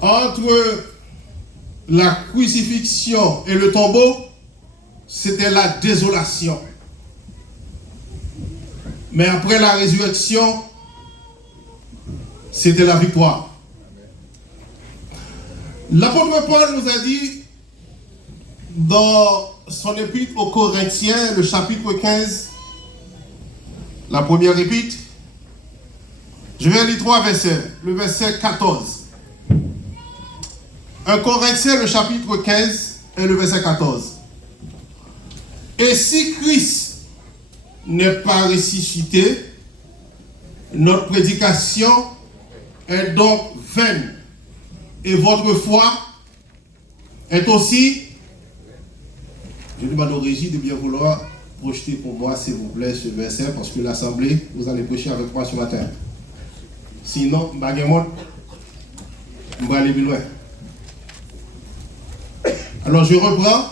Entre la crucifixion et le tombeau, c'était la désolation. Mais après la résurrection, c'était la victoire. L'apôtre Paul nous a dit dans son épître aux Corinthiens, le chapitre 15, la première épître, je vais lire 3 versets, le verset 14. 1 Corinthiens, le chapitre 15 et le verset 14. Et si Christ n'est pas ressuscité, notre prédication est donc vaine. Et votre foi est aussi... Je demande au régis de bien vouloir projeter pour moi, s'il vous plaît, ce verset, parce que l'Assemblée, vous allez prêcher avec moi ce matin. Sinon, je vais aller plus loin. Alors je reprends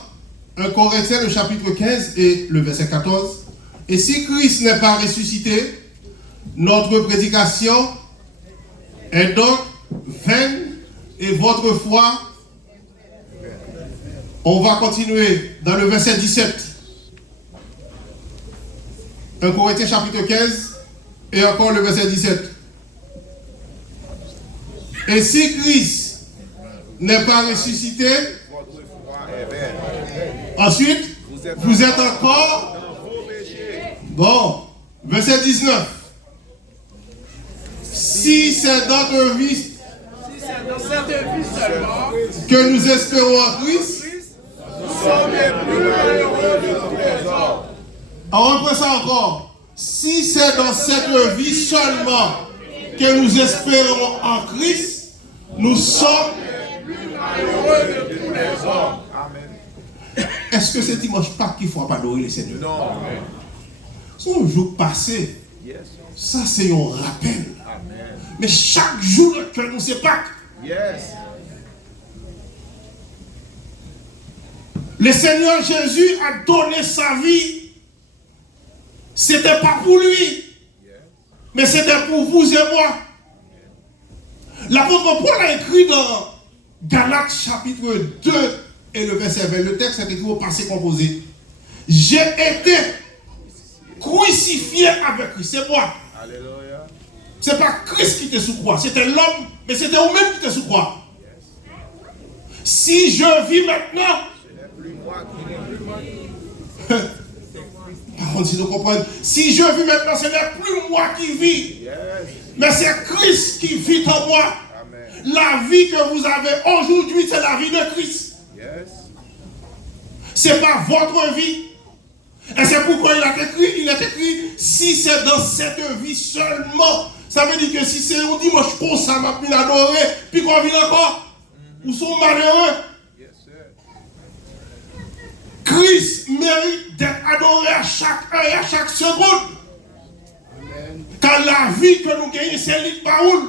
1 Corinthiens, le chapitre 15 et le verset 14. Et si Christ n'est pas ressuscité, notre prédication est donc vaine et votre foi. On va continuer dans le verset 17. 1 Corinthiens chapitre 15 et encore le verset 17. Et si Christ n'est pas ressuscité, ensuite, vous êtes encore... Bon, verset 19. Si c'est dans notre vie que nous espérons en Christ, nous sommes les plus malheureux de tous les hommes. On reprend ça encore. Si c'est dans cette vie seulement que nous espérons en Christ, nous sommes les plus malheureux de tous les hommes. Amen. Est-ce que c'est dimanche Pâques qu'il ne faut pas adorer le Seigneur? Non. C'est un jour passé. Ça, c'est un rappel. Amen. Mais chaque jour que nous c'est Pâques. Yes. Le Seigneur Jésus a donné sa vie. C'était pas pour lui, mais c'était pour vous et moi. L'apôtre Paul a écrit dans Galates chapitre 2 et le verset 20. Le texte est écrit au passé composé. J'ai été crucifié avec Christ. C'est moi. Alléluia. C'est pas Christ qui était sous croix. C'était l'homme, mais c'était vous-même qui était sous croix. Si je vis maintenant, Plus moi qui n'est plus moi. par contre, si nous comprenons, si je vis maintenant, ce n'est plus moi qui vis, mais c'est Christ qui vit en moi. Amen. La vie que vous avez aujourd'hui, c'est la vie de Christ. Yes. C'est pas votre vie. Et c'est pourquoi il est écrit, si c'est dans cette vie seulement, ça veut dire que si c'est on dit, moi je pense ça m'a pu l'adorer, puis qu'on vit encore, ou sont malheureux. Yes, sir. Christ mérite d'être adoré à chaque heure et à chaque seconde. Amen. Car la vie que nous gagnons, c'est l'île Paoul.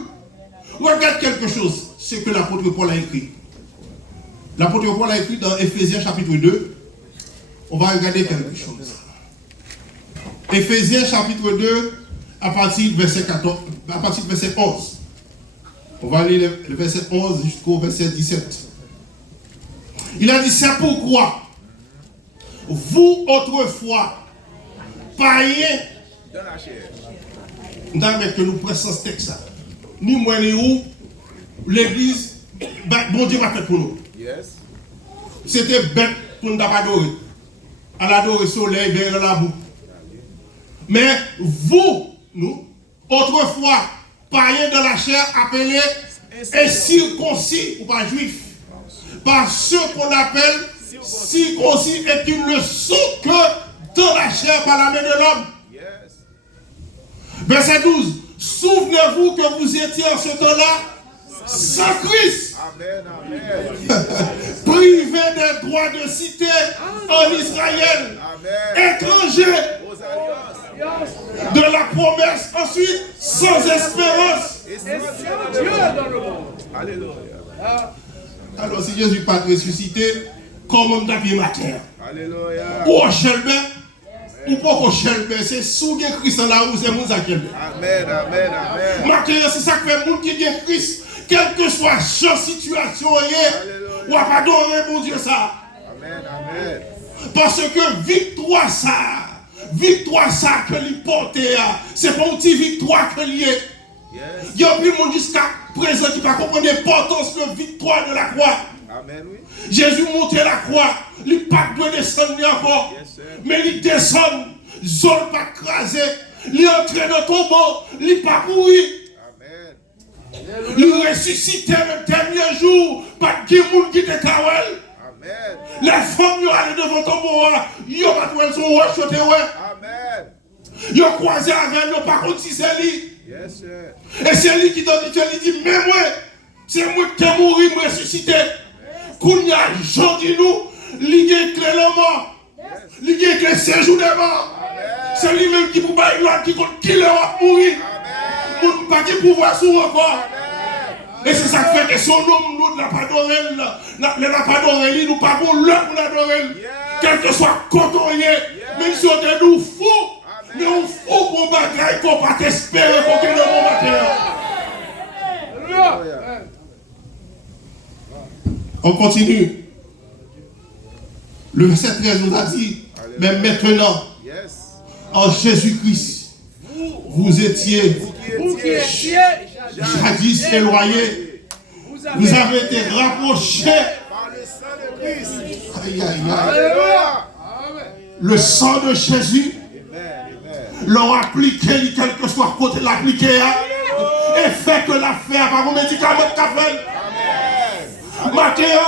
Regarde quelque chose, c'est que l'apôtre Paul a écrit. L'apôtre Paul a écrit dans Éphésiens chapitre 2. On va regarder quelque chose. Éphésiens chapitre 2, à partir du verset 14, à partir du verset 11. On va lire le verset 11 jusqu'au verset 17. Il a dit, c'est pourquoi vous autrefois, païens, Dans la chair. dans que nous pressons ce texte, ni moi ni où, l'église, bon Dieu va faire pour nous. Yes. C'était bête pour nous adorer. À l'adorer soleil, bien dans la boue. Mais vous, nous, autrefois, païens de la chair, appelés incirconcis, ou pas juifs, par ceux qu'on appelle circoncis et qui ne sont que dans la chair par la main de l'homme. Yes. Verset 12. Souvenez-vous que vous étiez en ce temps-là sans Christ, Amen. Amen. privé des droits de cité en Israël, Amen. étranger Aux alliances. de la promesse, ensuite sans espérance. Et c'est Dieu dans le monde. Alléluia. Alors si Jésus n'est pas ressuscité, comment on a bien ma terre? Alléluia. Ou en Chelbert, Ou pas qu'on cherche, c'est sous le Christ en la roue, c'est Moussa qui est. Amen, amen, amen. Maintenant, c'est ça que fait monde qui est Christ, quelle que soit la situation, ou à pas adorer mon Dieu ça. Amen, amen. Parce que victoire ça que lui porter, c'est pas une petite victoire que lui est. Il y a plus de monde jusqu'à présent qui ne pas comprendre l'importance de la victoire de la croix. Amen, oui. Jésus montait la croix, il n'a pas de descendre encore, mais il descend, zone pas crasé, il entre dans le tombeau, il n'a pas mouru. Amen. Il ressuscité le dernier jour, pas de monde qui était kawel. Amen. Les femmes qui allaient devant le tombeau, ils n'ont pas trouvé son roi choté. Amen. Ils ont croisé avec lui, pas contre si c'est lui. Yes, sir. Et c'est lui qui donne, il dit, mais moi, c'est moi qui ai mouru, je ressuscité. Qu'on y a, Jean dit nous, il est clé le mort, il est clé séjour des morts. C'est lui-même qui peut pas l'autre qui compte qui leur mourir. Pour ne pas qu'il pouvoir sur encore. Et c'est ça qui fait que son homme, nous n'a pas adoré, n'a pas adoré, nous pas pour l'heure pour l'adorer. Quel que soit côtoyé, même si on est nous fous, mais on fout pour bagaille qu'on va t'espérer pour qu'il ne va pas. On continue. Le verset 13 nous a dit, mais maintenant, en Jésus-Christ, vous étiez jadis éloignés, vous avez été rapprochés Par le sang de Christ. Aïe, aïe, aïe. Alléluia. Le sang de Jésus leur appliqué, quel que soit côté l'appliqué, et fait que l'affaire par un médicament de café. Mathéo,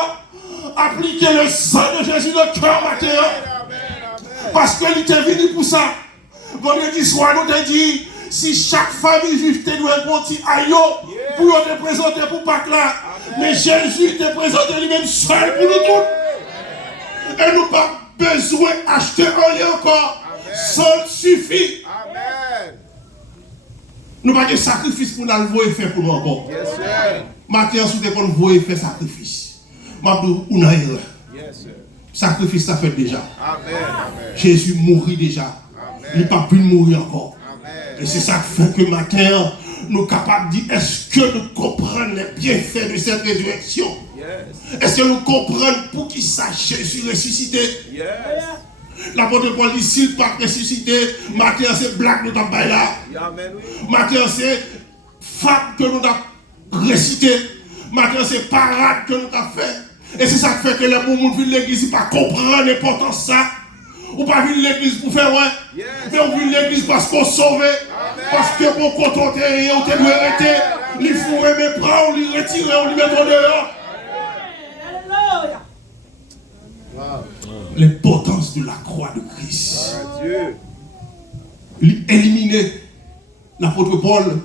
appliquez le sang de Jésus dans le cœur, Mathéo. Parce qu'il était venu pour ça. Vendredi soir, nous avons dit, si chaque famille juive doit un petit aïe pour te présenter pour Pâques là, mais Jésus te présente lui-même seul pour nous tous. Et nous n'avons pas besoin d'acheter un lien encore. Seul suffit. Amen. Nous n'avons pas de sacrifice pour nous le faire pour nous encore. Yes, sir. Maintenant, si nous voulons faire sacrifice, nous avons erreur. Yes, sir. Sacrifice, ça fait déjà. Amen. Amen. Jésus mourit déjà. Il n'est pas pu mourir encore. Amen. Et c'est ça qui fait que matin, nous sommes capables de dire, est-ce que nous comprenons les bienfaits de cette résurrection? Yes. Est-ce que nous comprenons pour qui ça Jésus ressuscité? Yes. L'apôtre Paul dit, s'il n'est pas ressuscité, matin c'est blague nous avons là. Amen. Matin c'est fable que nous avons récité. Matin c'est parade que nous avons fait. Et c'est ça qui fait que les gens viennent de l'église, ils ne comprennent pas l'importance de ça. Ou pas venir de l'église pour faire ouais. Mais on vient de l'église parce qu'on sauve. Parce que pour contenter, on te doit arrêter. Les fourrer mes bras, on les retirer, on les met en dehors. L'importance de la croix de Christ. Il éliminer l'apôtre Paul,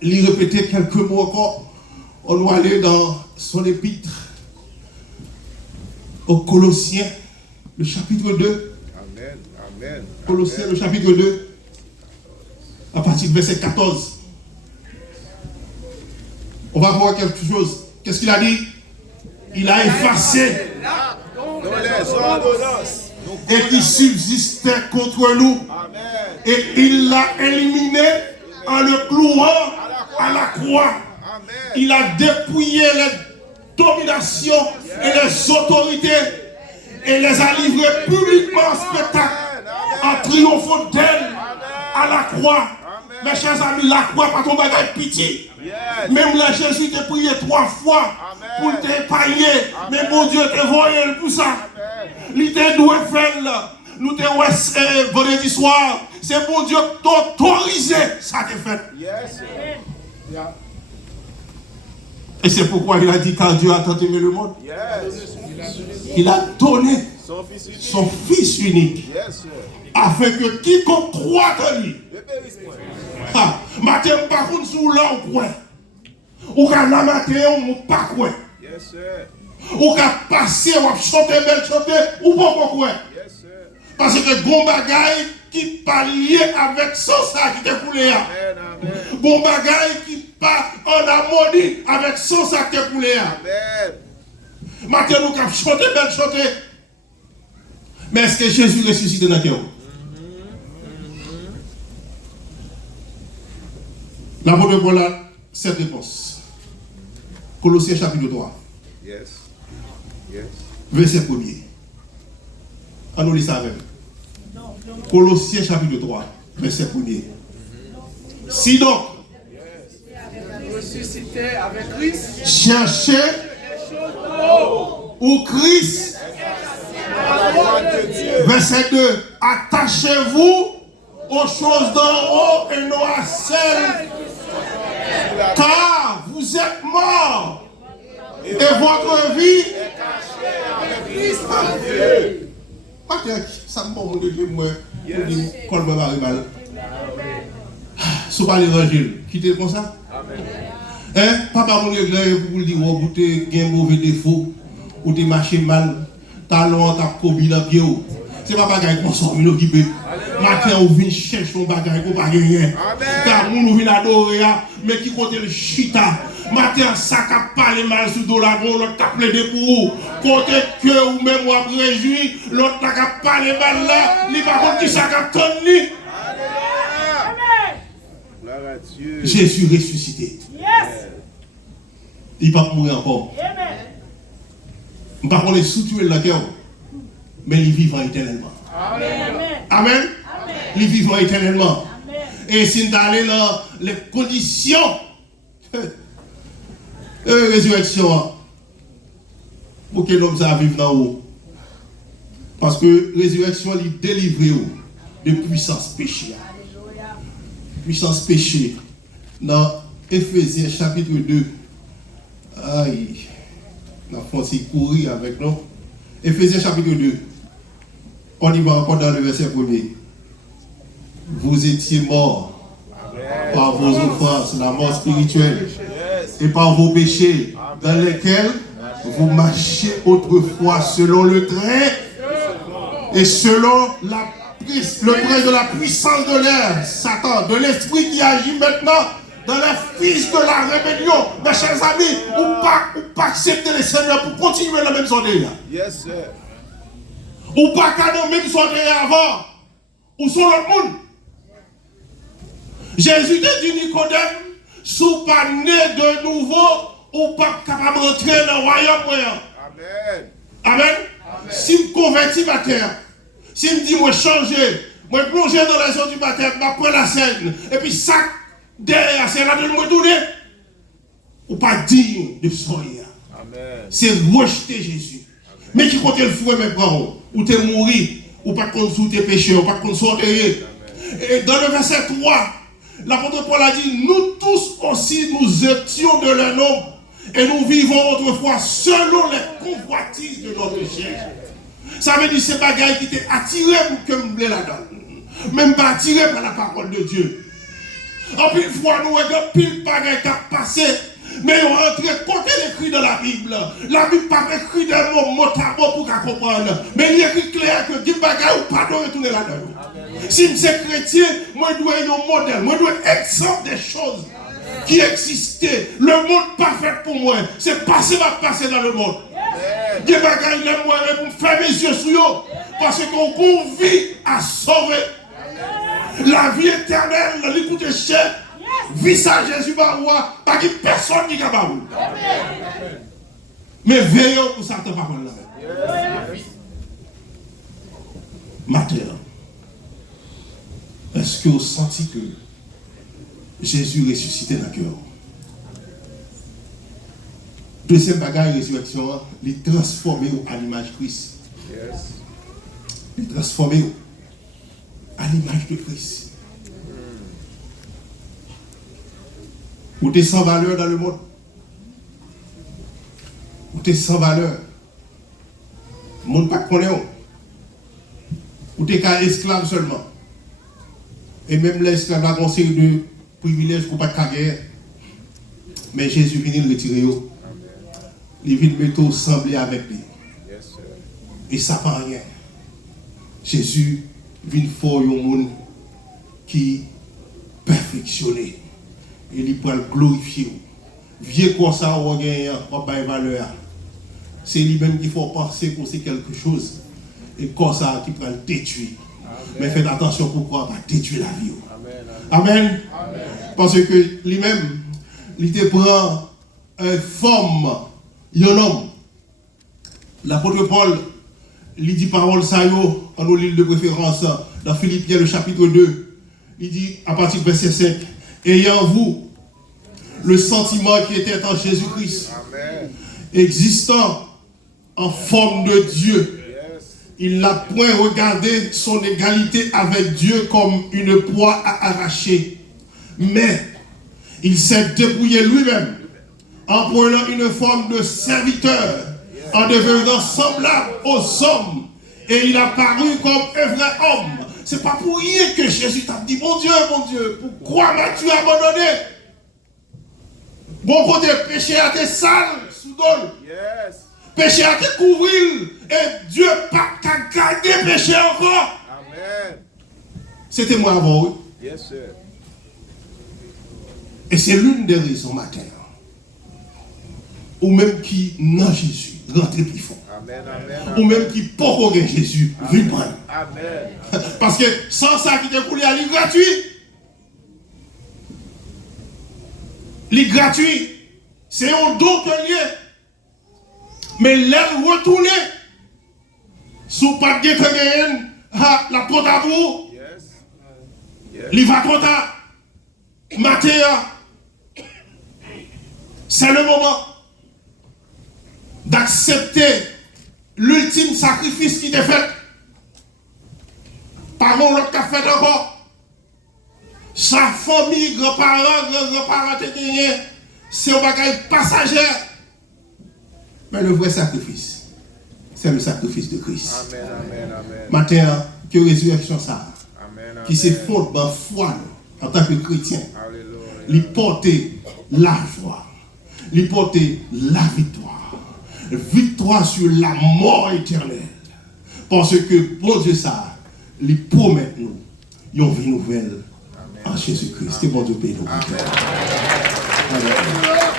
il répétait quelques mots encore. On doit aller dans son épître aux Colossiens, le chapitre 2. Amen. Amen. Colossiens, le chapitre 2, à partir du verset 14. On va voir quelque chose. Qu'est-ce qu'il a dit? Il a effacé Dans les ordonnances. et qui subsistait contre nous. Amen. Et il l'a éliminé en le clouant à la croix. Amen. Il a dépouillé les dominations et les autorités et les a livrées publiquement en spectacle en triomphant d'elle à la croix. Mes chers amis, la croix pas ton bagage pitié. Même là, Jésus t'a prié 3 fois pour t'épargner. Mais mon Dieu t'a voyé pour ça. Il t'a doué faire là. Nous t'es vendredi soir. C'est mon Dieu qui t'a autorisé ça t'est fait. Et c'est pourquoi il a dit quand Dieu a tant aimé le monde, il a donné son Fils unique afin que quiconque croit en lui. Matin, par contre, sous là, on croit. Ou quand la matin, on pas croit. Ou quand passer, on chanter, belle chanter, ou pas croire. Parce que bon bagaille qui pas lié avec son ça qui t'est coulé. Bon bagaille qui pas en harmonie avec son ça qui t'est coulé. Matin, nous avons chanté, belle chanter. Mais est-ce que Jésus ressuscite dans le cœur? L'apôtre Paul a cette réponse. Colossiens chapitre 3. Yes. Yes. Verset 1er. On nous lit ça même. Colossiens chapitre 3, verset 1er. Si donc, ressuscité avec Christ, cherchez où Christ, verset 2, attachez-vous aux choses d'en haut et non à celles, car vous êtes morts et votre vie est cachée avec Christ en Dieu. Ça me montre que moi, je dis, quand je vais mal. Si pas l'évangile, quittez comme ça. Hein? Papa, mon église, pour vous dire, vous avez un mauvais défaut, ou tu marché mal, talon, tu as cobi dans le pied. C'est pas bagage qu'on sort, mais occupé. Matin, on vient chercher un bagage qu'on pas gagner. Car on vient adorer, mais qui compte le chita. Matin, ça cap parler mal sur le lagon, l'autre cap plaidé pour vous. Côté que ou même ou après réjoui, l'autre cap parler mal là, il va contre qui ça cap tonner. Jésus ressuscité. Il ne va pas mourir encore. Je ne vais pas qu'on est sous-tué la cœur, mais il vivra éternellement. Amen. Amen. Il vivra éternellement. Et si nous allons dans les conditions de résurrection, pour que l'homme ça vive dans haut. Parce que résurrection, il délivre de puissance péché. Puissance péché. Dans Éphésiens chapitre 2. Aïe. On a fait courir avec nous. Éphésiens chapitre 2. On y va encore dans le verset 1er. Vous étiez morts par vos offenses, la mort spirituelle, et par vos péchés, dans lesquels vous marchiez autrefois selon le trait et selon le trait de la puissance de l'air, Satan, de l'esprit qui agit maintenant dans les fils de la rébellion. Mes chers amis, ou pas accepter le Seigneur pour continuer la même sondée. Yes, sir. Ou pas qu'à la même sondée avant, ou sur l'autre monde. Jésus te dit Nicodème, si vous pas né de nouveau, ou pas capable d'entrer dans le royaume. Amen. Amen. Si je me convertis ma terre, si je me dis moi changer, moi plonger dans les eaux du baptême, je prends la scène, et puis ça, derrière, c'est là de me tourner, ou pas dire de soyez. C'est rejeter Jésus. Amen. Mais qui compte le fouet mes parents, ou t'es mourir, ou pas contre sous tes péchés, ou pas contre sortir. Et dans le verset 3, l'apôtre Paul a dit, nous tous aussi nous étions de leur nombre, et nous vivons autrefois selon les convoitises de notre chair. Ça veut dire que c'est bagaille qui t'est attiré pour que me là-dedans. Même pas attiré par la parole de Dieu. En pile fois, nous avons pile bagaille qui a passé, mais on rentre côté l'écrit dans la Bible. La Bible pas écrit des mots mot à mot pour qu'on comprenne. Mais il est écrit clair que dit bagaille ou pas de retourner là-dedans. Si je suis chrétien, moi je dois être un modèle, moi je dois être exemple des choses qui existaient. Le monde parfait pour moi, c'est passé dans le monde. Des bagailles de moi pour me faire mes yeux sur eux. Parce qu'on vit à sauver. La vie éternelle, l'écoute cher. Vie ça Jésus va voir, pas que personne n'y a pas. Mais veillons pour ça, ta parole là. Matin, est-ce que vous sentez que Jésus ressuscité dans le cœur? Deuxième bagage, résurrection, il transformer à l'image de Christ. Il transformer à l'image de Christ. Ou t'es sans valeur dans le monde. Ou t'es sans valeur. Le monde pas connaît. Ou t'es qu'un esclave seulement. Et même l'esclave a conseillé de privilèges pour pas de guerre. Mais Jésus vient le retirer. Il vient mettre sembler avec lui. Et ça pas rien. Jésus vient faire un monde qui perfectionné. Et il peut le glorifier. Vieux comme ça, on gagne, on pas valeur. C'est lui-même qui faut penser que c'est quelque chose. Et comme ça, qui peut le détruire. Mais faites attention pourquoi pas détruire la vie. Amen. Amen. Parce que lui-même, il te prend une forme, un homme. L'apôtre Paul, il dit parole ça yo, en nos livres de préférence, dans Philippiens, le chapitre 2. Il dit, à partir du verset 5, ayant vous le sentiment qui était en Jésus-Christ, existant en forme de Dieu, il n'a point regardé son égalité avec Dieu comme une proie à arracher, mais il s'est dépouillé lui-même en prenant une forme de serviteur, en devenant semblable aux hommes, et il a paru comme un vrai homme. C'est pas pour rien que Jésus t'a dit, mon Dieu, pourquoi m'as-tu abandonné? Bon côté, péché a été sale, sous dol. Péché a été couvrir, et Dieu pas qu'à garder péché encore. Amen. C'était moi avant, oui. Yes, sir. Et c'est l'une des raisons matin, ou même qui, dans Jésus, rentre plus fort. Amen, amen, Ou même qui peut regarder Jésus, vibre. Amen. Parce que sans ça qui te coule, il est gratuit. Il est gratuit. C'est un don que lié. Mais l'aile retourner, sous pas de gagner, la porte à vous, il va trop tard. Matin, c'est le moment d'accepter l'ultime sacrifice qui t'est fait. Par mon l'autre qui a fait encore. Sa famille, grands-parents te gagné, c'est un bagage passager. Mais le vrai sacrifice, c'est le sacrifice de Christ. Amen, amen, amen. Matin, que résurrection ça, Amen, qui se fonde dans la foi en tant que chrétien. Alléluia. Il porte la joie, il porte la victoire. Victoire sur la mort éternelle. Parce que, bon Dieu, ça, il promet nous une vie nouvelle en Jésus-Christ. C'est bon Dieu, paye nous. Amen. Amen.